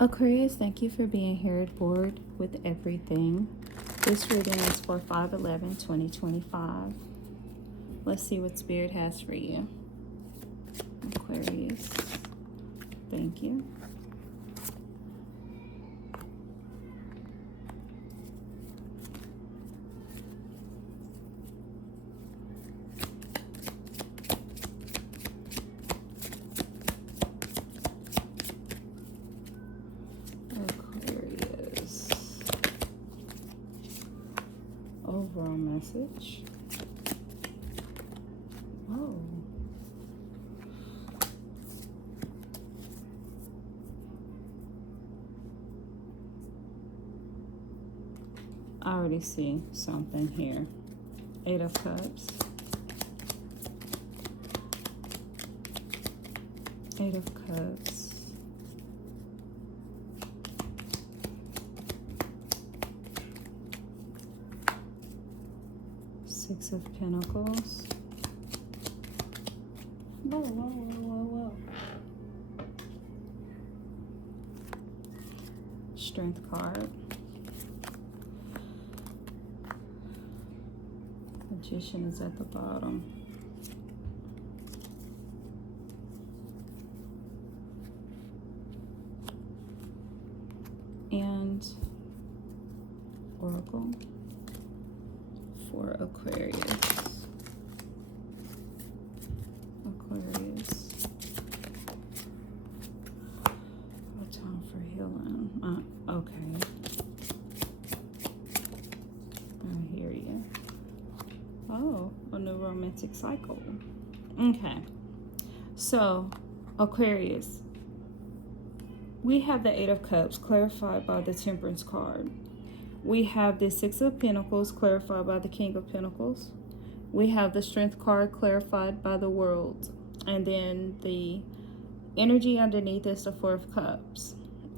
Aquarius, thank you for being here at board with everything. This reading is for 5/11/2025. Let's see what Spirit has for you. Aquarius, thank you. Aquarius. Overall message. Whoa. I already see something here. 8 of Cups. 8 of Cups. 6 of Pentacles. Whoa, whoa, whoa, whoa, whoa. Strength card. Magician is at the bottom. And Oracle for Aquarius. Aquarius. A time for healing. Okay. I hear you. Oh, a new romantic cycle. Okay. So, Aquarius. We have the 8 of Cups clarified by the Temperance card. We have the 6 of Pentacles clarified by the King of Pentacles. We have the Strength card clarified by the World. And then the energy underneath is the 4 of Cups.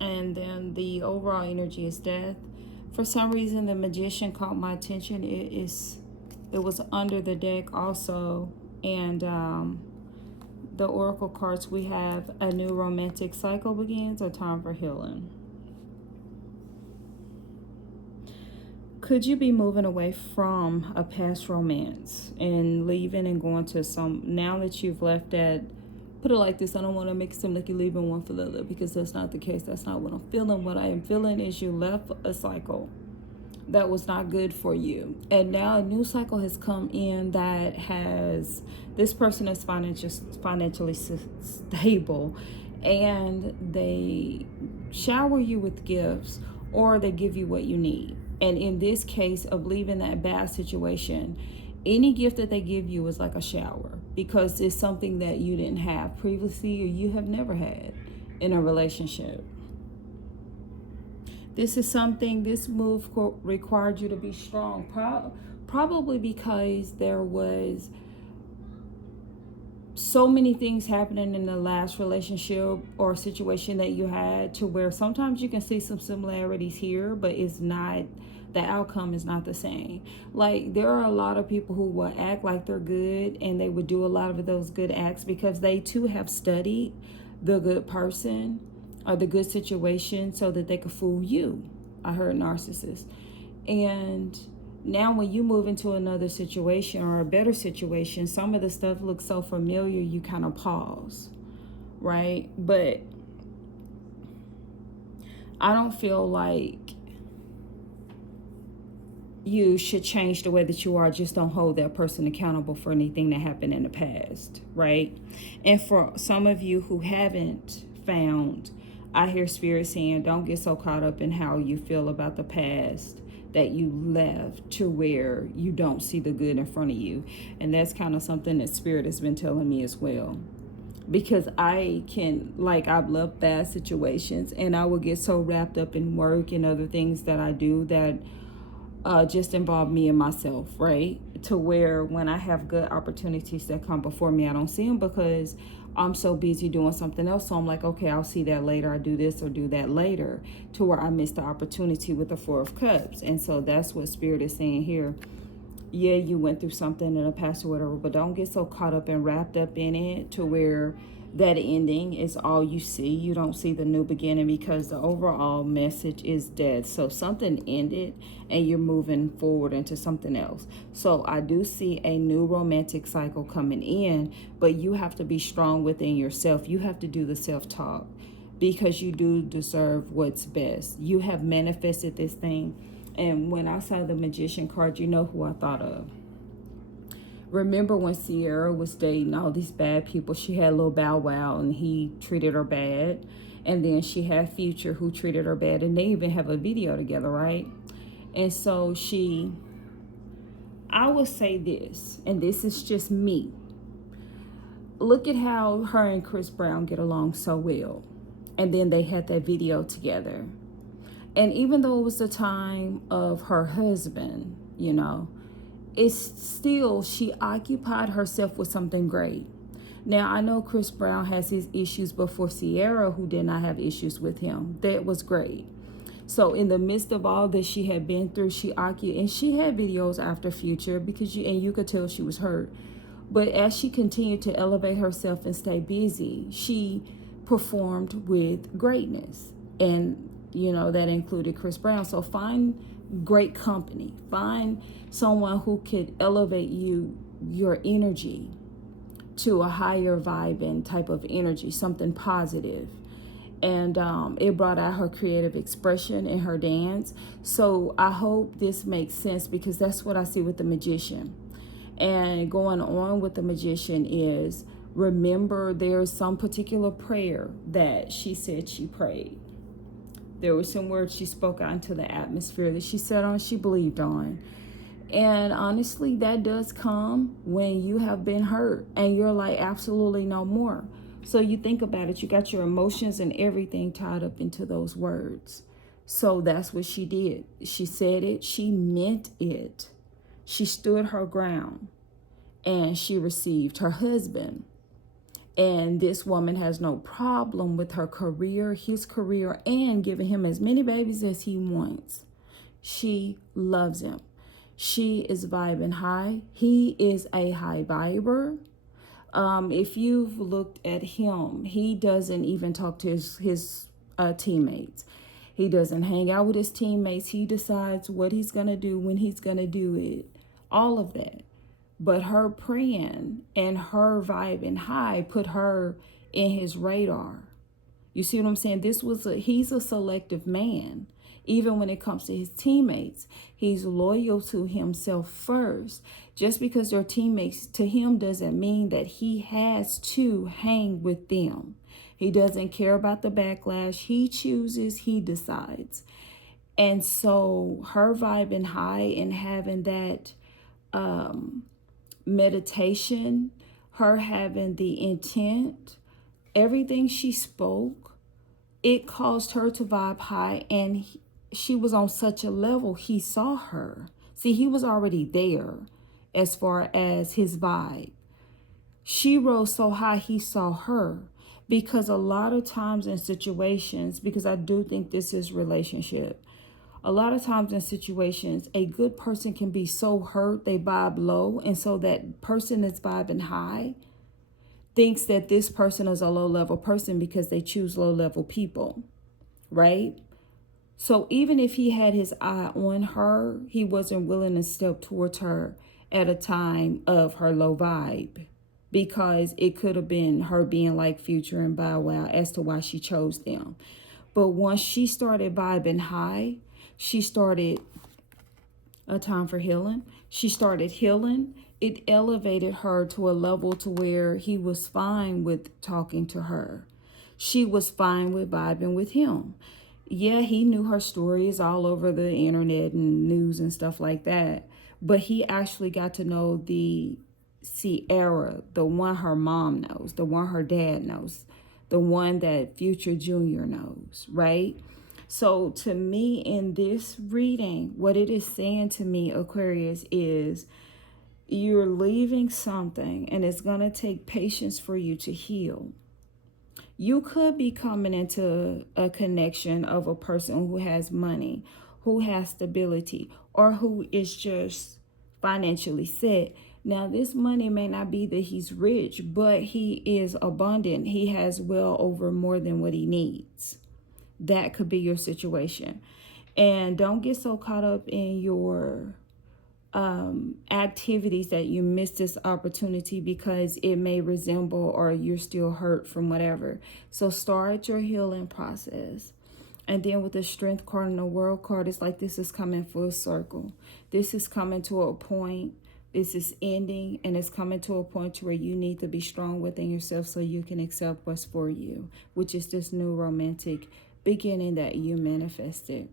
And then the overall energy is Death. For some reason, the Magician caught my attention. It was under the deck also. And the Oracle cards, we have a new romantic cycle begins, a time for healing. Could you be moving away from a past romance and leaving and going to some, now that you've left that, put it like this, I don't want to make it seem like you're leaving one for the other, because that's not the case. That's not what I'm feeling. What I am feeling is you left a cycle that was not good for you, and now a new cycle has come in that has, this person is financially stable, and they shower you with gifts, or they give you what you need. And in this case of leaving that bad situation, any gift that they give you is like a shower, because it's something that you didn't have previously, or you have never had in a relationship. This is something, this move required you to be strong, probably because there was so many things happening in the last relationship or situation that you had, to where sometimes you can see some similarities here, but it's not, the outcome is not the same. Like, there are a lot of people who will act like they're good, and they would do a lot of those good acts because they too have studied the good person or the good situation so that they could fool you. I heard narcissist. And now when you move into another situation or a better situation, some of the stuff looks so familiar, you kind of pause, right? But I don't feel like you should change the way that you are. Just don't hold that person accountable for anything that happened in the past, right? And for some of you who haven't found, I hear Spirit saying, don't get so caught up in how you feel about the past that you left, to where you don't see the good in front of you. And that's kind of something that Spirit has been telling me as well. Because I've loved bad situations, and I will get so wrapped up in work and other things that I do that just involve me and myself, right? To where when I have good opportunities that come before me, I don't see them because I'm so busy doing something else. So I'm like, okay, I'll see that later. I do this or do that later, to where I miss the opportunity with the 4 of Cups. And so that's what Spirit is saying here. Yeah, you went through something in the past or whatever, but don't get so caught up and wrapped up in it to where that ending is all you see. You don't see the new beginning because the overall message is death. So something ended and you're moving forward into something else. So I do see a new romantic cycle coming in, but you have to be strong within yourself. You have to do the self-talk because you do deserve what's best. You have manifested this thing. And when I saw the Magician card, you know who I thought of. Remember when Sierra was dating all these bad people? She had a little Bow Wow and he treated her bad. And then she had Future who treated her bad. And they even have a video together, right? And so I would say this, and this is just me. Look at how her and Chris Brown get along so well. And then they had that video together. And even though it was the time of her husband, you know, it's still, she occupied herself with something great. Now, I know Chris Brown has his issues, but for Sierra, who did not have issues with him, that was great. So in the midst of all that she had been through, she occupied, and she had videos after Future because you could tell she was hurt. But as she continued to elevate herself and stay busy, she performed with greatness. And, you know, that included Chris Brown. So find great company. Find someone who could elevate your energy to a higher vibe and type of energy, something positive. And it brought out her creative expression in her dance. So I hope this makes sense because that's what I see with the Magician. And going on with the Magician is, remember there's some particular prayer that she said she prayed. There were some words she spoke out into the atmosphere that she said on, she believed on. And honestly, that does come when you have been hurt and you're like, absolutely no more. So you think about it, you got your emotions and everything tied up into those words. So that's what she did. She said it, she meant it. She stood her ground and she received her husband. And this woman has no problem with her career, his career, and giving him as many babies as he wants. She loves him. She is vibing high. He is a high viber. If you've looked at him, he doesn't even talk to his teammates. He doesn't hang out with his teammates. He decides what he's going to do, when he's going to do it, all of that. But her praying and her vibing high put her in his radar. You see what I'm saying? He's a selective man. Even when it comes to his teammates, he's loyal to himself first. Just because they're teammates to him doesn't mean that he has to hang with them. He doesn't care about the backlash. He chooses, he decides. And so her vibing high and having that meditation, her having the intent, everything she spoke, it caused her to vibe high, and she was on such a level, he saw her. See, he was already there as far as his vibe. She rose so high, he saw her. Because a lot of times in situations, because I do think this is relationship, a lot of times in situations, a good person can be so hurt, they vibe low. And so that person that's vibing high thinks that this person is a low-level person because they choose low-level people, right? So even if he had his eye on her, he wasn't willing to step towards her at a time of her low vibe, because it could have been her being like Future and Bow Wow as to why she chose them. But once she started vibing high, she started a time for healing. She started healing. It elevated her to a level to where he was fine with talking to her. She was fine with vibing with him. Yeah, he knew her stories all over the internet and news and stuff like that. But he actually got to know the Sierra, the one her mom knows, the one her dad knows, the one that Future Jr. knows, right? So to me, in this reading, what it is saying to me, Aquarius, is you're leaving something and it's going to take patience for you to heal. You could be coming into a connection of a person who has money, who has stability, or who is just financially set. Now, this money may not be that he's rich, but he is abundant. He has well over more than what he needs. That could be your situation. And don't get so caught up in your activities that you miss this opportunity because it may resemble or you're still hurt from whatever. So start your healing process. And then with the Strength card and the World card, it's like this is coming full circle. This is coming to a point. This is ending, and it's coming to a point where you need to be strong within yourself so you can accept what's for you, which is this new romantic beginning that you manifested.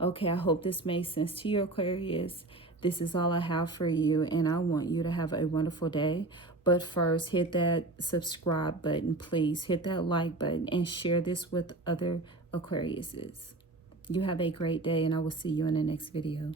Okay, I hope this made sense to you, Aquarius. This is all I have for you, and I want you to have a wonderful day. But first, hit that subscribe button, please. Hit that like button and share this with other Aquariuses. You have a great day, and I will see you in the next video.